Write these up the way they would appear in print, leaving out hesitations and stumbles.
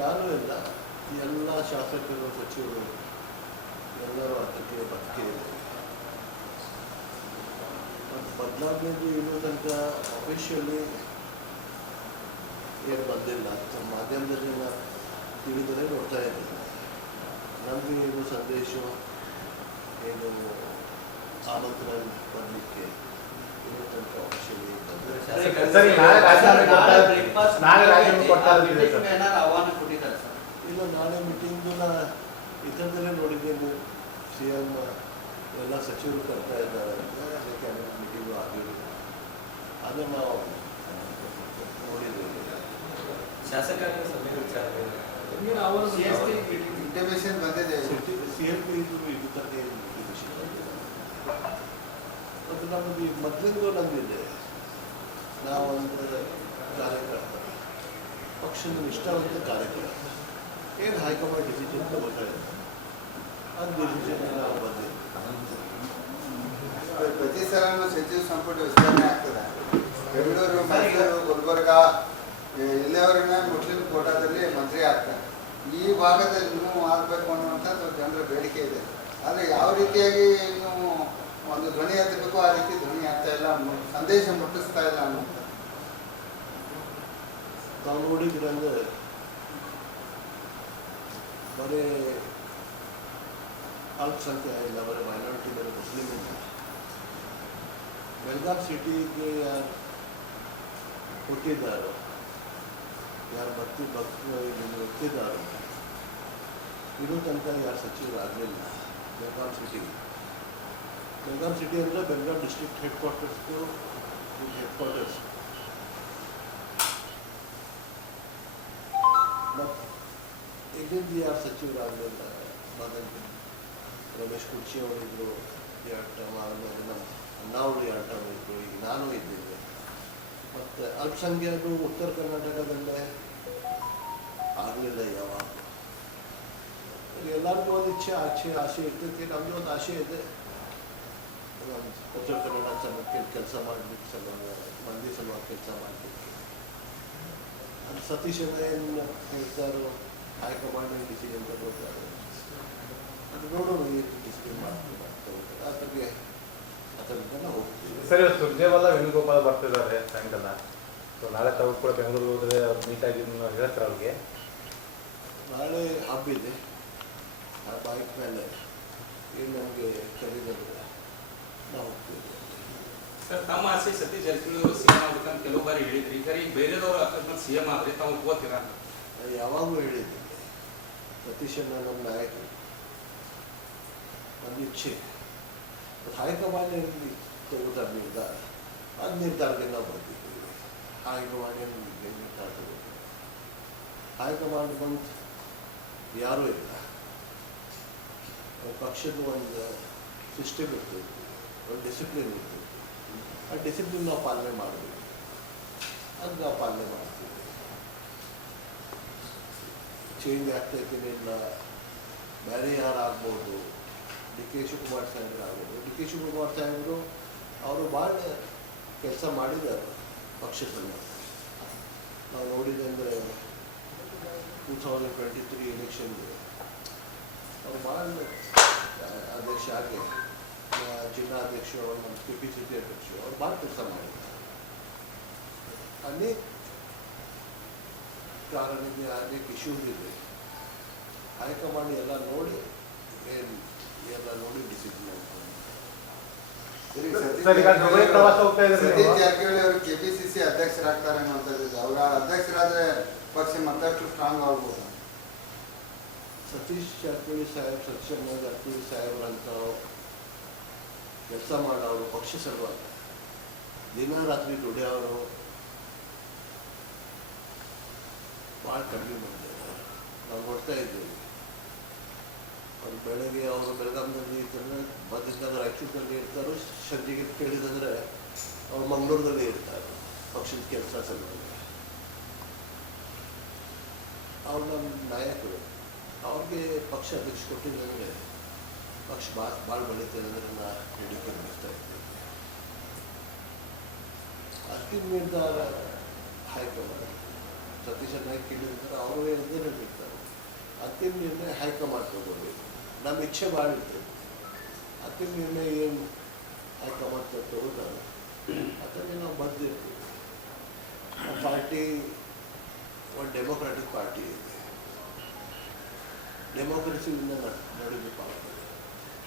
ನಾನು ಇಲ್ಲ, ಎಲ್ಲ ಶಾಸಕರು ಸಚಿವರು ಎಲ್ಲರೂ ಅದಕ್ಕೆ ಬದುಕಿದೆ. ಬದಲಾವಣೆದು ಇನ್ನೂ ತನಕ ಅಫಿಷಿಯಲಿ ಏನು ಬಂದಿಲ್ಲ. ಮಾಧ್ಯಮದಲ್ಲಿ ನಾನು ತಿಳಿದರೆ ನೋಡ್ತಾ ಇದ್ದೀನಿ. ನಮಗೆ ಏನು ಸಂದೇಶ ಏನು ಆಮಂತ್ರಣ ಬರಲಿಕ್ಕೆ ಇನ್ನೂ ತನಕ ಅಫಿಷಿಯಲಿ ಇಲ್ಲ. ನಾಳೆ ಮೀಟಿಂಗು ಇದರಲ್ಲೇ ನೋಡಿದ್ದೇನೆ. ಸಿ ಎಂ ಎಲ್ಲ ಸಚಿವರು ಕರ್ತಾ ಇದ್ದಾರೆ ಅಂತ. ಅದಕ್ಕೆ ಮೀಟಿಂಗು ಆಗಿಲ್ಲ. ಅದನ್ನು ನಾವು ನೋಡಿದ್ದೇವೆ. ಶಾಸಕಾಂಗ ಸಭೆ ಇಂಟಿಮೇಷನ್ ಬಂದಿದೆ. ಸಿ ಎಂ ಪಿ ಇದು ತನಕ ಇಂಟಿಮೇಷನ್ ಬಂದಿದೆ. ಮತ್ತು ನಮಗೆ ಮೊದಲಿಂದಲೂ ನಮಗಿದೆ, ನಾವೊಂದು ಕಾರ್ಯಕರ್ತ, ಪಕ್ಷದ ನಿಷ್ಠಾವಂತ ಕಾರ್ಯಕರ್ತ. ಏನು ಹೈಕಮಾಂಡ್ ಡಿಸಿಷನ್ ತಗೋತಾರೆ ಅದು ಡಿಸಿಷನ್ ನಾವು ಬಂದಿದ್ದೀವಿ. ಪ್ರತಿ ಸಲ ಸಚಿವ ಸಂಪುಟ ವಿಸ್ತರಣೆ ಆಗ್ತದೆ. ಬೆಂಗಳೂರು, ಮೈಸೂರು, ಗುಲ್ಬರ್ಗ ಇಲ್ಲಿಯವರನ್ನ ಮುಸ್ಲಿಂ ಕೋಟಾದಲ್ಲಿ ಮಂತ್ರಿ ಆಗ್ತಾರೆ. ಈ ಭಾಗದಲ್ಲಿ ನೀವು ಆಗಬೇಕು ಅನ್ನುವಂಥದ್ದು ಜನರ ಬೇಡಿಕೆ ಇದೆ. ಆದರೆ ಯಾವ ರೀತಿಯಾಗಿ ನೀವು ಒಂದು ಧ್ವನಿ ಎತ್ತಬೇಕು ಆ ರೀತಿ ಧ್ವನಿ ಆಗ್ತಾ ಇಲ್ಲ, ಸಂದೇಶ ಮುಟ್ಟಿಸ್ತಾ ಇಲ್ಲ ಅನ್ನುವಂಥದ್ದು ನಾವು ನೋಡಿದ್ರಂದ್ರೆ ಬರೀ ಅಲ್ಪಸಂಖ್ಯಾತ ಇಲ್ಲ, ಬರೀ ಮೈನಾರಿಟಿ, ಬರೀ ಮುಸ್ಲಿಮ್ ಇಲ್ಲ. ಬೆಳಗಾಂ ಸಿಟಿಗೆ ಯಾರು ಕೊಟ್ಟಿದ್ದಾರೋ, ಯಾರು ಬರ್ತಿದ್ದಾರೋ ಇನ್ನೂ ತನಕ ಯಾರು ಸಚಿವರು ಆಗಲಿಲ್ಲ ಬೆಳಗಾಂ ಸಿಟಿಗೆ. ಬೆಳಗಾಂ ಸಿಟಿ ಅಂದರೆ ಬೆಳಗಾಂ ಡಿಸ್ಟ್ರಿಕ್ಟ್ ಹೆಡ್ ಕ್ವಾರ್ಟರ್ಸ್ದು ಹೆಡ್ ಕ್ವಾರ್ಟರ್ಸ್. ಮತ್ತು ಇಲ್ಲಿಂದ ಯಾರು ಸಚಿವರು ಆಗಲಿಲ್ಲ. ಮೊದಲು ರಮೇಶ್ ಕುರ್ಚಿ ಅವರಿದ್ದರು 2 ಟರ್ಮ್, ಆದಮೇಲೆ ನಮ್ಮ ಅಣ್ಣಾವರು 2 ಟರ್ಮ್ ಇದ್ದರು, ಈಗ ನಾನು ಇದ್ದೇನೆ. ಮತ್ತು ಅಲ್ಪಸಂಖ್ಯಾತರು ಉತ್ತರ ಕರ್ನಾಟಕದಲ್ಲೇ ಆಗಲಿಲ್ಲ ಯಾವಾಗ. ಎಲ್ಲರಿಗೂ ಒಂದು ಆಸೆ ಇರ್ತೈತಿ. ನಮ್ಮದು ಒಂದು ಆಸೆ ಇದೆ, ನಮ್ಮ ಉತ್ತರ ಕನ್ನಡ ಸಭಕ್ಕೆ ಕೆಲಸ ಮಾಡಲಿಕ್ಕೆ, ಮಂದಿ ಸಲುವಾಗಿ ಕೆಲಸ ಮಾಡಲಿಕ್ಕೆ. ಅದು ಸತೀಶನ ಏನು ಹೇಳ್ತಾರೋ, ಹೈಕಮಾಂಡ್ ಡಿಸಿಷನ್ ತಗೋತಾರೆ. ಅದು ನೋಡೋಣ ಏನು ಡಿಸಿಷನ್ ಮಾಡ್ತಾರೆ. ಅದರಿಂದ ಹೋಗ್ತೀವಿ. ಸರ್, ಸುರ್ಜೇವಾಲ ವೇಣುಗೋಪಾಲ್ ಬರ್ತಿದ್ದಾರೆ ಸಾಯಂಕಾಲ. ಸೊ ನಾಳೆ ತಾವು ಕೂಡ ಬೆಂಗಳೂರು ಹೋದರೆ ಅವ್ರು ಮೀಟಾಗಿ ಹೇಳ್ತಾರೆ ಅವ್ರಿಗೆ. ನಾಳೆ ಹಬ್ಬಿದೆ. ಆ ಬೈಕ್ ಮೇಲೆ ಏನು ನಮಗೆ ಕರೀದಂದ್ರೆ ನಾವು ಹೋಗ್ತೀವಿ. ಸರ್, ತಮ್ಮ ಆಸೆ ಸತೀಶ್ ಜಾರಕಿಹೊಳಿ ಅವರು ಸಿಎಂ ಆಗ್ಬೇಕಂತ ಕೆಲವು ಬಾರಿ ಹೇಳಿದ್ರಿ. ಈಗ ಈಗ ಬೇರೆದವರು ಅಕಸ್ಮಾತ್ ಸಿಎಂ ಆದರೆ ತಾವು ಒಪ್ಕೋತೀರಾ? ಯಾವಾಗಲೂ ಹೇಳಿದ್ದೀನಿ, ಸತೀಶಣ್ಣ ನಮ್ಮ ನಾಯಕರು, ನಮ್ಮ ಇಚ್ಛೆ. ಹೈಕಮಾಂಡ್ ಏನು ತಗೋತಾರೆ ನಿರ್ಧಾರ, ಅದು ನಿರ್ಧಾರಕ್ಕೆ ನಾವು ಬರ್ತಿದ್ದೀವಿ. ಹೈಕಮಾಂಡ್ ಏನು ನಿರ್ಧಾರ ತಗೋತೀವಿ. ಹೈಕಮಾಂಡ್ ಬಂದು ಯಾರೂ ಇಲ್ಲ. ಪಕ್ಷದ ಒಂದು ಸಿಸ್ಟಮ್ ಇರ್ತೈತಿ, ಒಂದು ಡಿಸಿಪ್ಲಿನ್ ಇರ್ತೈತಿ. ಆ ಡಿಸಿಪ್ಲಿನ್ ನಾವು ಪಾಲನೆ ಮಾಡಬೇಕು. ಅದು ನಾವು ಪಾಲನೆ ಮಾಡ್ತೀವಿ. ಚೇಂಜ್ ಆಗ್ತೈತಿ ಇಲ್ಲ, ಬೇರೆ ಯಾರು ಆಗ್ಬೋದು, ಡಿ ಕೆ ಶಿವಕುಮಾರ್ ಸಾಹೇಬ್ರು ಆಗ್ಬೋದು. ಡಿ ಕೆ ಶಿವಕುಮಾರ್ ಸಾಹೇಬರು ಅವರು ಭಾಳ ಕೆಲಸ ಮಾಡಿದ್ದಾರೆ ಪಕ್ಷದಲ್ಲಿ. ನಾವು ನೋಡಿದಂದರೆ 2023 ಎಲೆಕ್ಷನ್ಗೆ ಅವರು ಭಾಳ ಅಧ್ಯಕ್ಷ ಆಗಿ, ಜಿಲ್ಲಾಧ್ಯಕ್ಷರು, ನಮ್ಮ KPCC ಅಧ್ಯಕ್ಷರು, ಅವ್ರು ಭಾಳ ಕೆಲಸ ಮಾಡಿದ್ದಾರೆ. ಅನೇಕ ಕಾರಣಕ್ಕೆ ಅನೇಕ ಇಶ್ಯೂಸ್ ಇದೆ. ಹೈಕಮಾಂಡ್ ಎಲ್ಲ ನೋಡಿ ಡಿಸಿಪ್ಲಿನ್. ಸತೀಶ್ ಜಾರಕಿಹೊಳಿ ಅವರು KPCC ಅಧ್ಯಕ್ಷರಾಗ್ತಾರೆ ಅನ್ನುವಂಥದ್ದು. ಅವರ ಅಧ್ಯಕ್ಷರಾದರೆ ಪಕ್ಷ ಮತ್ತಷ್ಟು ಸ್ಟ್ರಾಂಗ್ ಆಗ್ಬೋದು. ಸತೀಶ್ ಜಾರಕಿಹೊಳಿ ಸಾಹೇಬ್, ಸತ್ಯಮ್ಮ ಜಾರಕಿಹೊಳಿ ಸಾಹೇಬ್ರಂತ ಕೆಲಸ ಮಾಡೋರು, ಪಕ್ಷ ಸಲುವಾಗಿ ದಿನ ರಾತ್ರಿ ದುಡಿಯೋರು ಭಾಳ ಕಡಿಮೆ ಬಂದಿದ್ದಾರೆ. ನಾವು ನೋಡ್ತಾ ಇದ್ದೀವಿ. ಅವ್ರು ಬೆಳಗ್ಗೆ ಅವರು ಬೆಳಗಾಂದಲ್ಲಿ ಇರ್ತಾರೆ, ಬಂದಿದ್ದಂದ್ರೆ ರಾಯಚೂರಿನಲ್ಲಿ ಇರ್ತಾರೋ, ಸಂಜೆಗೆ ಕೇಳಿದಂದರೆ ಅವ್ರು ಮಂಗಳೂರಲ್ಲಿ ಇರ್ತಾರೆ ಪಕ್ಷದ ಕೆಲಸ ಸಲುವಾಗಿ. ಅವ್ರು ನಮ್ಮ ನಾಯಕರು. ಅವ್ರಿಗೆ ಪಕ್ಷ ಅಧ್ಯಕ್ಷ ಕೊಟ್ಟಿದ್ದಂದರೆ ಪಕ್ಷ ಭಾಳ ಬೆಳೀತದೆ ಅಂದರೆ ನಾ ಹೇಳಿಕೆ ನಡೆಸ್ತಾ ಇದ್ದೀನಿ. ಅಂತಿಮ ನಿರ್ಧಾರ ಹೈಕಮಾಂಡ್. ಸತೀಶ್ ನಾಯ್ಕ ಕೇಳಿರ್ತಾರೆ ಅವರು ಹೇಳಿದ್ರೆ ಹೇಳಿರ್ತಾರೆ. ಅಂತಿಮ ನಿರ್ಣಯ ಹೈಕಮಾಂಡ್ ತಗೋಬೇಕು. ನಮ್ಮ ಇಚ್ಛೆ ಮಾಡಿರ್ತೇವೆ. ಅಂತಿಮ ನಿರ್ಣಯ ಏನು ಹೈಕಮಾಂಡ್ ತಗೋತಾರೆ ಅದರಲ್ಲಿ ನಾವು ಬಂದಿರ್ತೀವಿ. ನಮ್ಮ ಪಾರ್ಟಿ ಒಂದು ಡೆಮೊಕ್ರಾಟಿಕ್ ಪಾರ್ಟಿ ಇದೆ. ಡೆಮೋಕ್ರಸಿಯಿಂದ ನಡೀಬೇಕಾಗ್ತದೆ.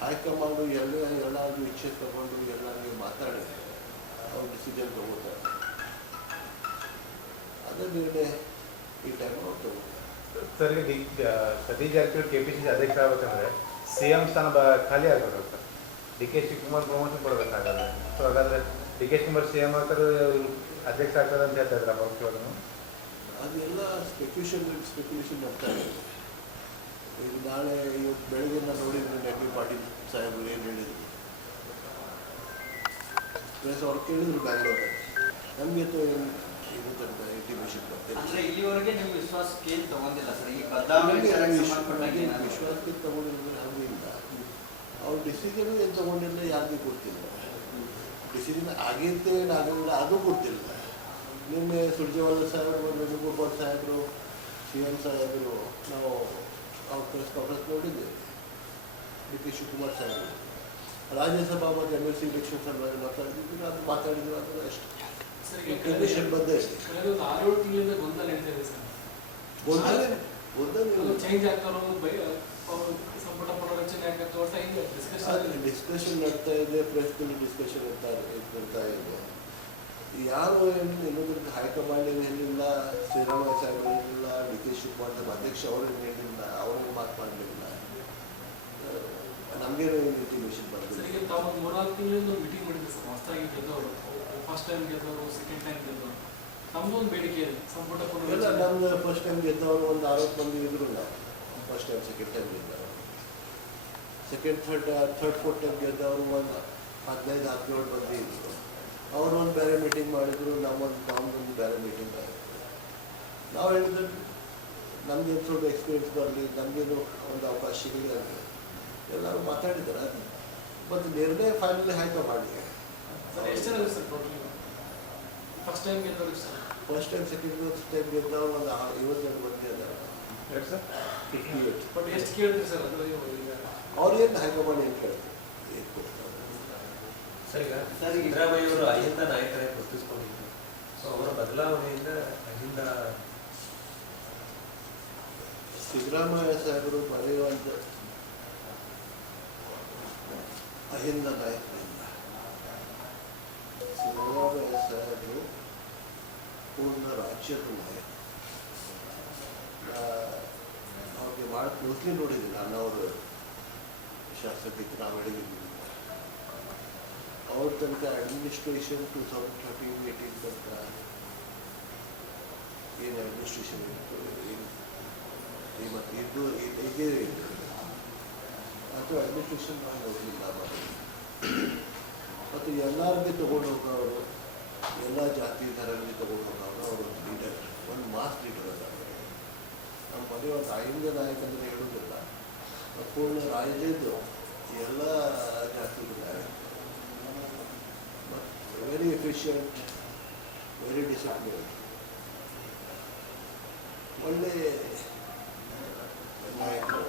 ಹೈಕಮಾಂಡು ಎಲ್ಲರಿಗೂ ಇಚ್ಛೆ ತಗೊಂಡು ಎಲ್ಲರಿಗೂ ಮಾತಾಡಿದ್ರೆ ಅವ್ರು ಡಿಸಿಷನ್ ತಗೋತಾರೆ. ಅದೇ ನಿರ್ಣಯ ಈ ಟೈಮ್ ಅವ್ರು ತಗೋತಾರೆ. ಸರ್, ಈಗ ಸತೀಶ್ ಜಾರಕಿಹೊಳಿ KPCC ಅಧ್ಯಕ್ಷ ಆಗ್ಬೇಕಂದ್ರೆ CM ಸ್ಥಾನ ಖಾಲಿ ಆಗ್ಬೇಕು ಸರ್. DK ಶಿವಕುಮಾರ್ ಪ್ರಮೋಷನ್ ಕೊಡಬೇಕಾಗಲ್ಲ. ಸೊ ಹಾಗಾದ್ರೆ DK ಶಿವಕುಮಾರ್ CM ಆಗ್ತಾರೆ, ಅಧ್ಯಕ್ಷ ಆಗ್ತದೆ ಅಂತ ಹೇಳ್ತಾ ಇದ್ರ ಪಕ್ಷವನ್ನು? ಅದೆಲ್ಲ ಸ್ಪೆಕ್ಯುಲೇಷನ್ ಆಗ್ತಾ ಇದೆ. ಈಗ ನಾಳೆ ಇವತ್ತು ಬೆಳಗ್ಗೆ ನಾನು ನೋಡಿದ್ರೆ ನೆಹರು ಪಾಟೀಲ್ ಸಾಹೇಬರು ಏನು ಹೇಳಿದರು, ಪ್ಲಸ್ ಅವ್ರು ಕೇಳಿದ್ರು ಬ್ಯಾಂಗ್ಳೂರಲ್ಲಿ ನಮಗೆ ಇದು ತನಕ ಇಂಟಿಮೇಷನ್ ಬರ್ತಿಲ್ಲ. ಅಂದ್ರೆ ಇಲ್ಲಿವರೆಗೆ ನೀವು ವಿಶ್ವಾಸಕ್ಕೆ ತಗೊಂಡಿಲ್ಲ ಸರ್? ಈ ವಿಶ್ವಾಸಕ್ಕೆ ತಗೊಂಡಿದ್ರೆ ಹಂಗಿಲ್ಲ. ಅವ್ರ ಡಿಸಿಷನ್ ಏನು ತಗೊಂಡಿಲ್ಲ ಯಾರಿಗೂ ಗೊತ್ತಿಲ್ಲ. ಡಿಸಿಷನ್ ಆಗಿರ್ತೇನು ಆಗಲಿಲ್ಲ ಅದು ಗೊತ್ತಿಲ್ಲ. ನಿನ್ನೆ ಸುರ್ಜೇವಾಲಾ ಸಾಹೇಬರು, ವೇಣುಗೋಪಾಲ್ ಸಾಹೇಬರು, CM ಸಾಹೇಬರು ನಾವು ಅವ್ರ ಪ್ರೆಸ್ ಕಾನ್ಫರೆನ್ಸ್ ನೋಡಿದ್ದೇವೆ. DK ಶಿವಕುಮಾರ್ ಸಾಹೇಬರು ರಾಜ್ಯಸಭಾ ಮತ್ತು MLC ಇಲೆಕ್ಷನ್ ಸಲುವಾಗಿ ಮಾತಾಡಿದ್ರು. ಅದು ಮಾತಾಡಿದ್ರು ಅಂದರೆ ಅಷ್ಟೇ. ಕಂಡೀಷನ್ ಬಂದೇ ಕಳೆದ 6-7 ತಿಂಗಳಿಂದ ಗೊಂದಲ ನಡೀತಾ ಇದೆ ಸರ್. ಗೊಂದಲ ಚೇಂಜ್ ಆಗ್ತಾರೋ, ಸಂಪುಟ ಪುನರಚನೆ ಆಗ್ತೋ ಅಂತ ಹಿಂಗೆ ಡಿಸ್ಕಷನ್ ನಡ್ತಾ ಇದೆ. ಪ್ರೆಸ್ನಲ್ಲಿ ಡಿಸ್ಕಷನ್ ಇರ್ತಾ ಇದೆ. ಯಾರು ಏನು ಇನ್ನೊಂದು ಹೈಕಮಾಂಡ್ ಏನು ಹೇಳಿಲ್ಲ, ಶ್ರೀರಾಮಯ್ಯ ಸಾಹೇಬರು ಏನಿಲ್ಲ, DK ಶಿವಕುಮಾರ್ ಸಾಹೇಬ್ ಅಧ್ಯಕ್ಷ ಅವರೇನು ಹೇಳಿಲ್ಲ, ಅವರೇನು ಮಾತು ಮಾಡಲಿಲ್ಲ. ನಮಗೇನು ಇಂಟಿಮೇಷನ್ ಬರ್ತದೆ. ಸರಿಗೆ ತಾವು 3-4 ತಿಂಗಳಿಂದ ಮೀಟಿಂಗ್ ಮಾಡಿದ್ದೆ ಸರ್. ಹೊಸದಾಗಿ ಗೆದ್ದವರು, ಫಸ್ಟ್ ಟೈಮ್ ಗೆದ್ದವರು, ಸೆಕೆಂಡ್ ಟೈಮ್ ಗೆದ್ದವರು, ನಮ್ಮದು ಒಂದು ಬೇಡಿಕೆ ಇದೆ ಸಂಪುಟ ಎಲ್ಲ ಪುನರಚನೆ. ನಮ್ದು ಫಸ್ಟ್ ಟೈಮ್ ಗೆದ್ದವರು ಒಂದು 60 ಮಂದಿ ಇದ್ರು. ನಾವು ಫಸ್ಟ್ ಟೈಮ್ ಸೆಕೆಂಡ್ ಟೈಮ್ ಗೆದ್ದವರು, ಥರ್ಡ್ ಫೋರ್ತ್ ಟೈಮ್ ಗೆದ್ದವರು ಒಂದು 15-17 ಮಂದಿ ಇದ್ರು. ಅವರು ಒಂದು ಬೇರೆ ಮೀಟಿಂಗ್ ಮಾಡಿದ್ರು, ನಮ್ಮೊಂದು ಬೇರೆ ಮೀಟಿಂಗ್ ಮಾಡಿದ್ರು. ನಾವು ಹೇಳಿದ್ರೆ ನಮಗೆ ಸ್ವಲ್ಪ ಎಕ್ಸ್ಪೀರಿಯನ್ಸ್ ಬರಲಿ, ನಮಗೇನು ಒಂದು ಅವಕಾಶ ಸಿಗಲಿ ಅಂತ ಎಲ್ಲರೂ ಮಾತಾಡಿದ್ದಾರೆ. ಮತ್ತು ನಿರ್ಣಯ ಫೈನಲಿ ಹೈಕಮಾಂಡ್ ಸರ್ ಎಷ್ಟು ಜನ ಸರ್ ಟೋಟಲ್ ಫಸ್ಟ್ ಟೈಮ್ ಗೆದ್ದವರು sir? First time second time ಗೆದ್ದವರು ಒಂದು 52 ಮಂದಿ ಅದಾರ. ಬಟ್ ಎಷ್ಟು ಕೇಳಿದ್ರಿ ಸರ್? ಅದು ಅವ್ರೇನು ಹೈಕಮಾಂಡ್ ಏನು ಕೇಳ್ತಾರೆ, ಏನು ಕೊಡ್ತಾರೆ. ಸರ್, ಈಗ ಸಿದ್ದರಾಮಯ್ಯವರು ಅಹಿಂದ ನಾಯಕರೇ ಗುರುತಿಸ್ಕೊಂಡಿದ್ರು. ಸೊ ಅವರ ಬದಲಾವಣೆಯಿಂದ ಅಹಿಂದ ಸಿದ್ದರಾಮಯ್ಯ ಸಾಹೇಬರು ಬರೆಯುವಂಥ ಅಹಿಂದ ನಾಯಕರಿಂದ ಸಿದ್ದರಾಮಯ್ಯ ಸಾಹೇಬರು ಪೂರ್ಣ ರಾಜ್ಯದ ನಾಯಕ. ಅವ್ರಿಗೆ ಭಾಳ ಕ್ಲೋಸ್ಲಿ ನೋಡಿದ್ದೀನಿ ನಾನು. ಅವರು ಶಾಸಕ ರಾಮಡಿಗೆ ಅವ್ರ ತನಕ ಅಡ್ಮಿನಿಸ್ಟ್ರೇಷನ್ 2013-18 ತನಕ ಏನು ಅಡ್ಮಿನಿಸ್ಟ್ರೇಷನ್ ಇತ್ತು, ಏನು ಮತ್ತು ಇದು ಹೀಗೆ ಇತ್ತು. ಅಥವಾ ಅಡ್ಮಿನಿಸ್ಟ್ರೇಷನ್ ನಾವು ನೋಡಲಿಲ್ಲ. ಮತ್ತು ಎಲ್ಲರಿಗೆ ತೊಗೊಂಡು ಹೋಗೋರು, ಎಲ್ಲ ಜಾತಿ ಧರ್ಮಕ್ಕೆ ತೊಗೊಂಡು ಹೋಗೋರು ಅವರು ಲೀಡರ್, ಒಂದು ಮಾಸ್ ಲೀಡರ್ ಅದಾರೆ. ನಮ್ಮ ಮನೆ ಒಂದು ಅಹಿಂದ ನಾಯಕ ಅಂದರೆ ಹೇಳೋದಿಲ್ಲ, ಪೂರ್ಣ ರಾಜ್ಯದ್ದು ಎಲ್ಲ ಜಾತಿಗಳ ನಾಯಕ. ಮತ್ತು ವೆರಿ ಎಫಿಷಿಯಂಟ್, ವೆರಿ ಡಿಸಿಪ್ಲಿನ್, ಒಳ್ಳೆ ನಾಯಕರು.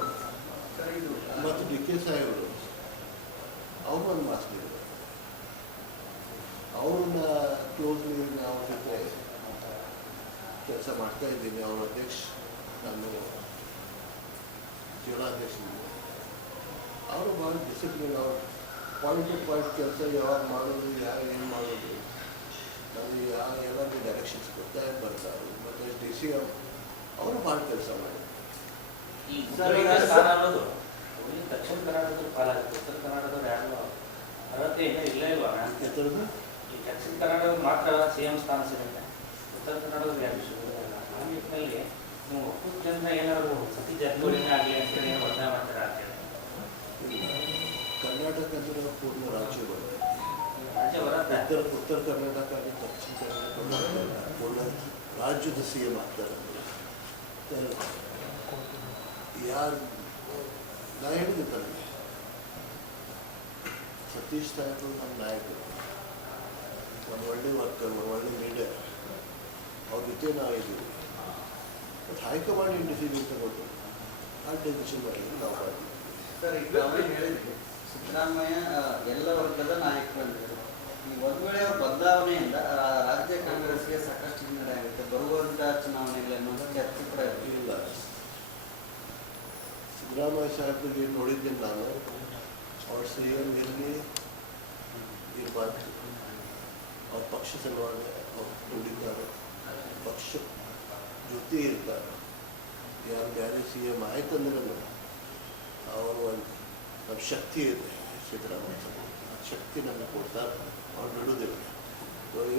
ಮತ್ತು DK ಸಾಹೇಬರು ಅವರು ಒಂದು ಮಾಸ್ ಲೀಡರ್. ಅವ್ರನ್ನ ಕ್ಲೋಸ್ಲಿ ನಾವು ಜೊತೆ ಕೆಲಸ ಮಾಡ್ತಾ ಇದ್ದೀನಿ. ಅವ್ರ ಅಧ್ಯಕ್ಷ, ನಾನು ಜಿಲ್ಲಾಧ್ಯಕ್ಷ. ಅವರು ಭಾಳ ಡಿಸಿಪ್ಲಿನ್. ಅವ್ರು ಪಾಯಿಂಟ್ ಟು ಪಾಯಿಂಟ್ ಕೆಲಸ ಯಾವಾಗ ಮಾಡೋದು, ಯಾರು ಏನು ಮಾಡೋದು, ನಮಗೆ ಎಲ್ಲರಿಗೂ ಡೈರೆಕ್ಷನ್ಸ್ ಕೊಡ್ತಾ ಬರ್ತಾರೆ. ಮತ್ತು DCM ಅವರು ಭಾಳ ಕೆಲಸ ಮಾಡಿದ್ರು. ಈ ಸ್ಥಾನ ಅನ್ನೋದು ದಕ್ಷಿಣ ಕರ್ನಾಟಕದ ಪಾಲಾಗುತ್ತೆ. ಉತ್ತರ ಕನ್ನಡದವ್ರು ಯಾರು ಅರ್ಹತೆ ಇನ್ನೂ ಇಲ್ಲ ಇಲ್ವಾ? ಈ ದಕ್ಷಿಣ ಕನ್ನಡದ ಮಾತ್ರ CM ಸ್ಥಾನ ಸಿಗುತ್ತೆ, ಉತ್ತರ ಕನ್ನಡದವ್ರು ಯಾರು ಸಿಗೋದಿಲ್ಲ. ಆ ನಿಟ್ಟಿನಲ್ಲಿ ನೀವು ಒಪ್ಪು ಜನ ಏನಾದ್ರು ಸತೀಶ್ ಜಾರಕಿಹೊಳಿನೇ ಆಗಲಿ ಅಂತೇಳಿ ಏನು ಒತ್ತಾಯ ಮಾಡ್ತಾರೆ ಅಂತ ಹೇಳಿ? ಕರ್ನಾಟಕ ಅಂದರೆ ಪೂರ್ಣ ರಾಜ್ಯ ಬರುತ್ತೆ. ರಾಜ್ಯ ಬರುತ್ತೆ. ಉತ್ತರ ಕರ್ನಾಟಕ ಅಂದರೆ ದಕ್ಷಿಣ ಕರ್ನಾಟಕ ಪೂರ್ಣ ರಾಜ್ಯದ CM ಆಗ್ತಾರೆ. ಯಾರು ನಾ ಹೇಳಿದೆ ನನಗೆ, ಸತೀಶ್ ಸಾಹೇಬರು ನಮ್ಮ ನಾಯಕರು, ಒಂದು ಒಳ್ಳೆ ವರ್ಕರ್, ಒಂದು ಒಳ್ಳೆ ಲೀಡರ್. ಅವ್ರ ಜೊತೆ ನಾವು ಇದ್ದೀವಿ. ಮತ್ತು ಹೈಕಮಾಂಡ್ ಏನು ಡಿಸಿಷನ್ ತಗೊಂಡು ಆ ಡಿಸಿಷನ್ ಮಾಡಿ ನಾವು ಮಾಡಿದ್ವಿ. ಸರ್, ಈಗ ಅವರೇ ಹೇಳಿದ್ರು ಸಿದ್ದರಾಮಯ್ಯ ಎಲ್ಲ ವರ್ಗದ ನಾಯಕರಂದರು. ಈ ಒಂದು ವೇಳೆ ಅವರ ಬದಲಾವಣೆಯಿಂದ ರಾಜ್ಯ ಕಾಂಗ್ರೆಸ್ಗೆ ಸಾಕಷ್ಟು ಹಿನ್ನಡೆ ಆಗುತ್ತೆ ಬರುವಂಥ ಚುನಾವಣೆಯಲ್ಲಿ ಅನ್ನೋದು ಚರ್ಚೆ ಕೂಡ ಇಲ್ಲ, ಸಿದ್ದರಾಮಯ್ಯ ಸಾಹೇಬ್ರಿಗೆ ನೋಡಿದ್ದೇನೆ ನಾನು. ಅವ್ರ ಸಿ ಎಂ ಎಲ್ಲಿ ಇರಬಾರ್ದು, ಅವ್ರ ಪಕ್ಷ ಸಲುವಾಗಿ ಅವ್ರು ದುಡಿತಾರೆ, ಪಕ್ಷ ಜೊತೆ ಇರ್ತಾರೆ. ಯಾರು ಬೇರೆ ಸಿ ಎಂ ಆಯ್ತಂದ್ರೆ ಅವರು ಒಂದು ನಮ್ಮ ಶಕ್ತಿ ಇದೆ ಸಿದ್ದರಾಮಯ್ಯ, ಆ ಶಕ್ತಿ ನಮಗೆ ಕೊಡ್ತಾರೆ, ಅವ್ರು ಬಿಡೋದಿಲ್ಲ.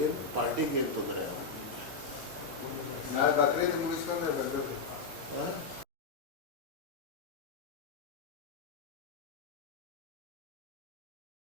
ಏನು ಪಾರ್ಟಿಗೆ ಏನು ತೊಂದರೆ ಆಗೋದಿಲ್ಲ. ನಾಳೆ ಬಕ್ರೀದ್ ಮುಗಿಸ್ಕೊಂಡು ಬಂದರು.